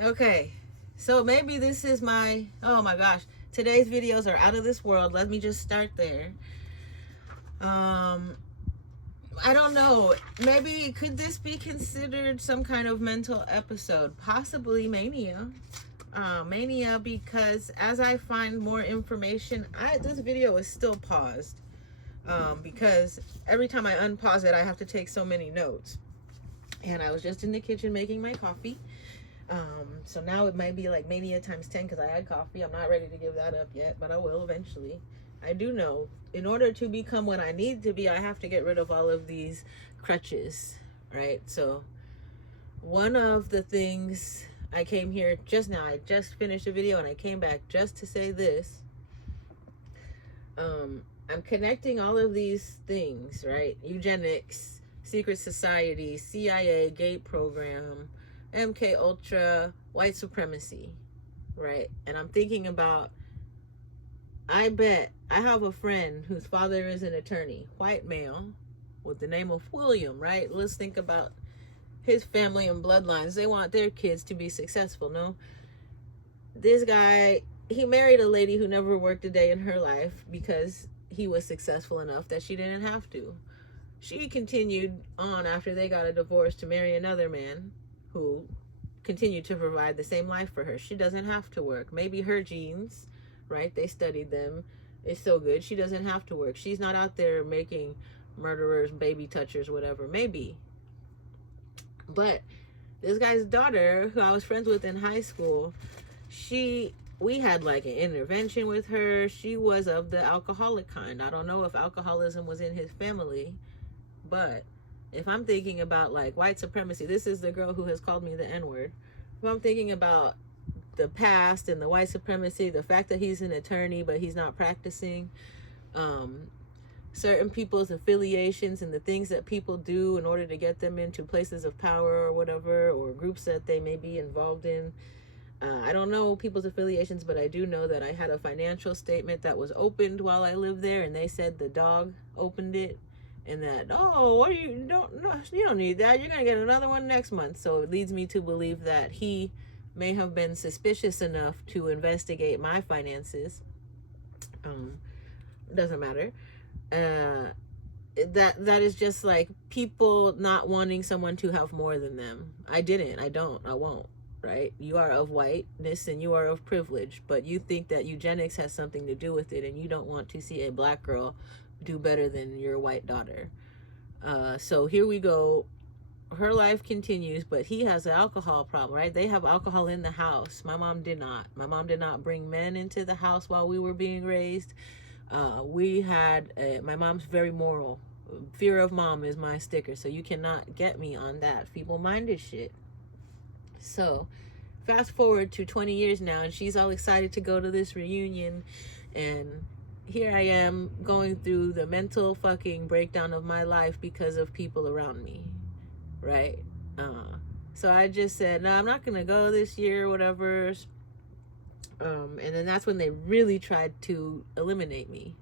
Okay, so maybe this is oh my gosh, today's videos are out of this world. Let me just start there. I don't know. Maybe could this be considered some kind of mental episode? Possibly mania. Mania, because as I find more information, this video is still paused. Because every time I unpause it, I have to take so many notes. And I was just in the kitchen making my coffee. So now it might be like mania times 10 because I had coffee. I'm not ready to give that up yet, but I will eventually. I do know in order to become what I need to be, I have to get rid of all of these crutches, right? So one of the things I came here just now, I just finished a video and I came back just to say this. I'm connecting all of these things, right? Eugenics, secret society, CIA, gate program, MK Ultra, white supremacy, right? And I'm thinking about, I bet I have a friend whose father is an attorney, white male, with the name of William, right? Let's think about his family and bloodlines. They want their kids to be successful, no? This guy, he married a lady who never worked a day in her life because he was successful enough that she didn't have to. She continued on after they got a divorce to marry another man who continued to provide the same life for her. She doesn't have to work. Maybe her genes, right? They studied them. It's so good. She doesn't have to work. She's not out there making murderers, baby touchers, whatever. Maybe. But this guy's daughter, who I was friends with in high school, we had like an intervention with her. She was of the alcoholic kind. I don't know if alcoholism was in his family, but if I'm thinking about like white supremacy, this is the girl who has called me the N-word. If I'm thinking about the past and the white supremacy, the fact that he's an attorney but he's not practicing, certain people's affiliations and the things that people do in order to get them into places of power or whatever, or groups that they may be involved in. I don't know people's affiliations, but I do know that I had a financial statement that was opened while I lived there, and they said the dog opened it, and that, oh, what are you don't need that. You're gonna get another one next month. So it leads me to believe that he may have been suspicious enough to investigate my finances. Doesn't matter. That is just like people not wanting someone to have more than them. I won't, right? You are of whiteness and you are of privilege, but you think that eugenics has something to do with it, and you don't want to see a black girl do better than your white daughter. So here we go. Her life continues, but he has an alcohol problem, right? They have alcohol in the house. My mom did not. My mom did not bring men into the house while we were being raised. We had, my mom's very moral. Fear of mom is my sticker, so you cannot get me on that feeble-minded shit. So fast forward to 20 years now, and she's all excited to go to this reunion, and here I am going through the mental fucking breakdown of my life because of people around me, right? So I just said, no, I'm not gonna go this year, whatever. And then that's when they really tried to eliminate me.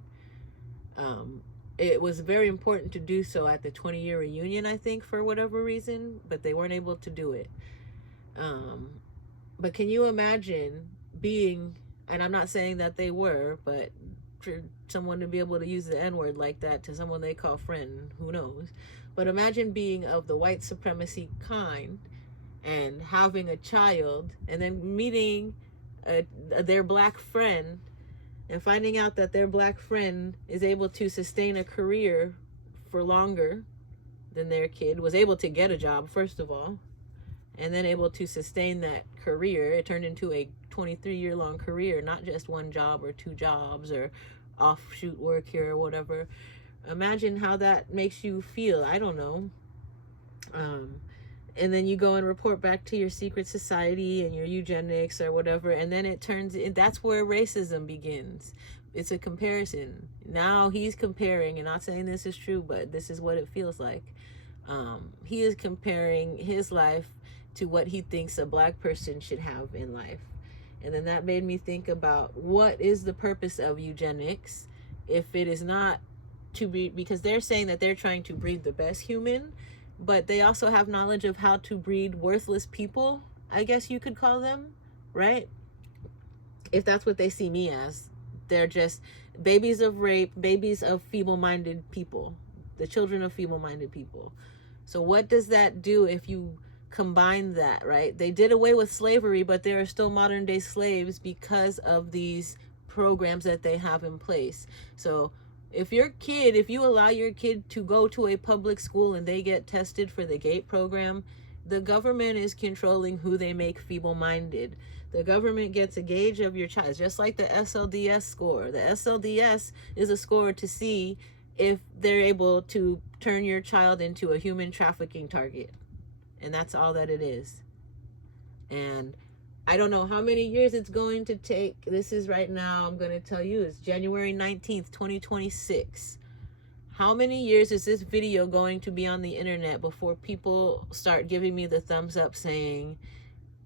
It was very important to do so at the 20-year reunion, I think, for whatever reason, but they weren't able to do it. But can you imagine being, and I'm not saying that they were, but for someone to be able to use the N-word like that to someone they call friend, who knows? But imagine being of the white supremacy kind and having a child and then meeting their black friend and finding out that their black friend is able to sustain a career for longer than their kid, was able to get a job, first of all, and then able to sustain that career. It turned into a 23-year-long career, not just one job or two jobs or offshoot work here or whatever. Imagine how that makes you feel. I don't know. And then you go and report back to your secret society and your eugenics or whatever, and then it turns in, that's where racism begins. It's a comparison. Now he's comparing, and not saying this is true, but this is what it feels like. He is comparing his life to what he thinks a black person should have in life. And then that made me think about, what is the purpose of eugenics if it is not to be, because they're saying that they're trying to breed the best human, but they also have knowledge of how to breed worthless people, I guess you could call them, right? If that's what they see me as. They're just babies of rape, babies of feeble-minded people, the children of feeble-minded people. So what does that do if you combine that, right? They did away with slavery, but there are still modern day slaves because of these programs that they have in place. So if you allow your kid to go to a public school and they get tested for the GATE program, the government is controlling who they make feeble-minded. The government gets a gauge of your child, just like the SLDS score. The SLDS is a score to see if they're able to turn your child into a human trafficking target. And that's all that it is. And I don't know how many years it's going to take. This is right now, I'm going to tell you, it's January 19th, 2026. How many years is this video going to be on the internet before people start giving me the thumbs up saying,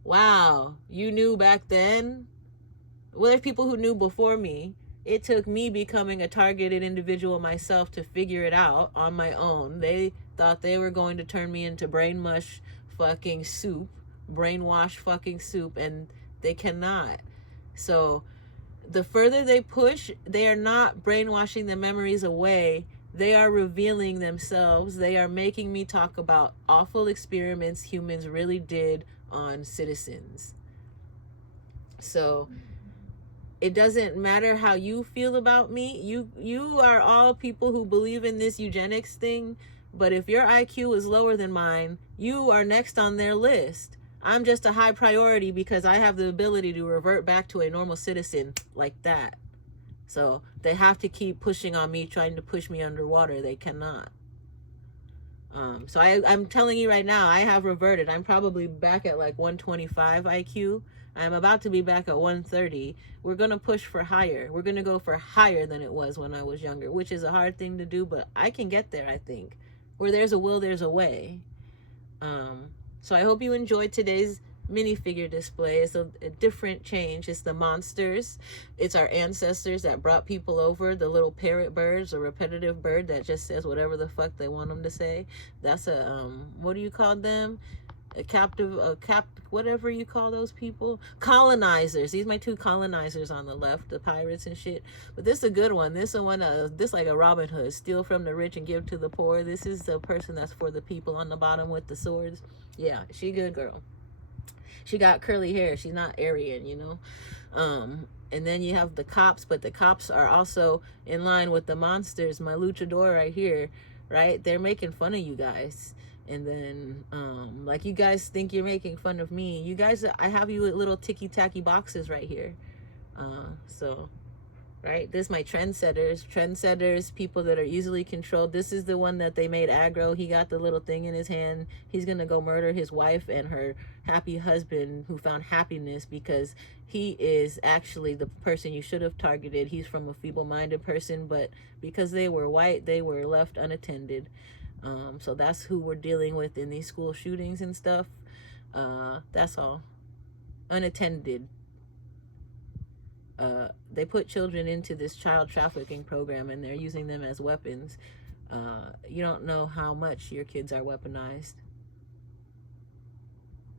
wow, you knew back then? Well, there's people who knew before me. It took me becoming a targeted individual myself to figure it out on my own. They thought they were going to turn me into brain mush fucking soup, brainwash fucking soup, and they cannot. So the further they push, they are not brainwashing the memories away. They are revealing themselves. They are making me talk about awful experiments humans really did on citizens. So it doesn't matter how you feel about me. You are all people who believe in this eugenics thing, but if your IQ is lower than mine, you are next on their list. I'm just a high priority because I have the ability to revert back to a normal citizen like that. So they have to keep pushing on me, trying to push me underwater. They cannot. So I'm telling you right now, I have reverted. I'm probably back at like 125 IQ. I'm about to be back at 130. We're going to push for higher. We're going to go for higher than it was when I was younger, which is a hard thing to do, but I can get there, I think. Where there's a will, there's a way. So I hope you enjoyed today's minifigure display. It's a different change. It's the monsters. It's our ancestors that brought people over. The little parrot birds, a repetitive bird that just says whatever the fuck they want them to say. That's a what do you call them? Whatever you call those people, colonizers. These are my two colonizers on the left, the pirates and shit. But this is a good one. This is one. This like a Robin Hood, steal from the rich and give to the poor. This is the person that's for the people on the bottom with the swords. Yeah, she good girl. She got curly hair. She's not Aryan, you know. And then you have the cops, but the cops are also in line with the monsters. My luchador right here, right? They're making fun of you guys. And then, like, you guys think you're making fun of me. You guys, I have you with little ticky-tacky boxes right here. So, right? This is my trendsetters. Trendsetters, people that are easily controlled. This is the one that they made aggro. He got the little thing in his hand. He's going to go murder his wife and her happy husband who found happiness because he is actually the person you should have targeted. He's from a feeble-minded person, but because they were white, they were left unattended. So that's who we're dealing with in these school shootings and stuff. That's all. Unattended. They put children into this child trafficking program and they're using them as weapons. You don't know how much your kids are weaponized.